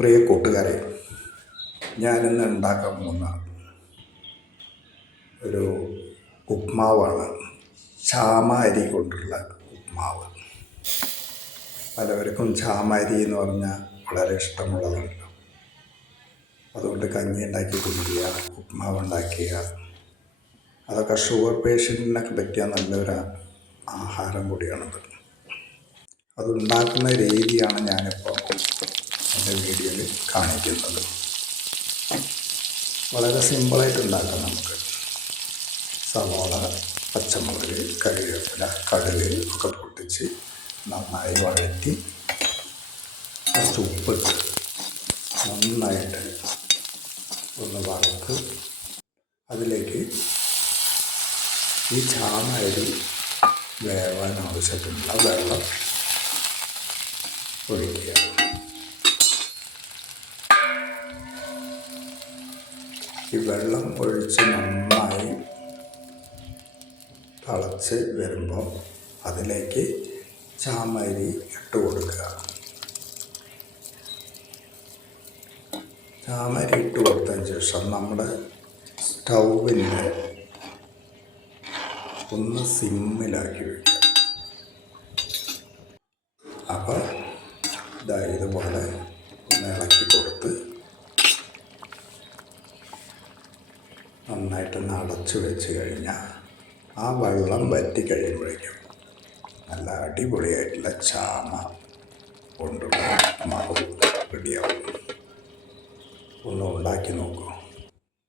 പ്രിയ കൂട്ടുകാരെ ഞാനിന്ന് ഉണ്ടാക്കാൻ പോകുന്ന ഒരു ഉപ്മാവാണ്. ചാമ അരി കൊണ്ടുള്ള ഉപ്മാവ്. പലവർക്കും ചാമ അരി എന്ന് പറഞ്ഞാൽ വളരെ ഇഷ്ടമുള്ളതാണ്. അതുകൊണ്ട് കഞ്ഞി ഉണ്ടാക്കി കുടിക്കുക ഉപ്മാവ് ഉണ്ടാക്കുക. അതൊക്കെ ഷുഗർ പേഷ്യന്റിനൊക്കെ പറ്റിയ നല്ലൊരു ആഹാരം കൂടിയാണത്. അതുണ്ടാക്കുന്ന രീതിയാണ് ഞാനിപ്പോൾ കാണിക്കുന്നത് വളരെ സിമ്പിളായിട്ട് ഉണ്ടാക്കാം നമുക്ക്. സവാള പച്ചമുളക് കറിവേപ്പില കടുക് ഒക്കെ പൊട്ടിച്ച് നന്നായി വഴറ്റി കുറച്ച് നന്നായിട്ട് ഒന്ന് വറുത്ത് അതിലേക്ക് ഈ ചാണകരി വേവാൻ ആവശ്യത്തിനുള്ള വെള്ളം ഒഴിക്കുക. ഈ വെള്ളം ഒഴിച്ച് നന്നായി തിളച്ച് വരുമ്പോൾ അതിലേക്ക് ചാമരി ഇട്ട് കൊടുക്കുക. ചാമരി ഇട്ട് കൊടുത്തതിന് ശേഷം നമ്മുടെ സ്റ്റൗവിന്റെ ഒന്ന് സിമ്മിലാക്കി വയ്ക്കുക അപ്പോൾ ഇതാ ഇതുപോലെ ഒന്ന് ഇളക്കി കൊടുത്ത് നന്നായിട്ടൊന്ന് അടച്ചു വെച്ച് കഴിഞ്ഞാൽ ആ വെള്ളം വറ്റി കഴിയുമ്പോഴേക്കും നല്ല അടിപൊളിയായിട്ടുള്ള ചാമ കൊണ്ടുള്ള മാവ് റെഡിയാവും. ഒന്ന് ഉണ്ടാക്കി നോക്കൂ.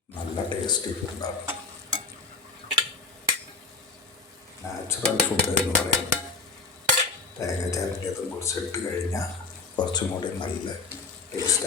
നല്ല ടേസ്റ്റി ഫുഡാണ് നാച്ചുറൽ ഫുഡ് എന്ന് പറയും. തേങ്ങ ചേർത്തിയതും കുറച്ച് ഇട്ട് കഴിഞ്ഞാൽ കുറച്ചും കൂടി നല്ല ടേസ്റ്റ്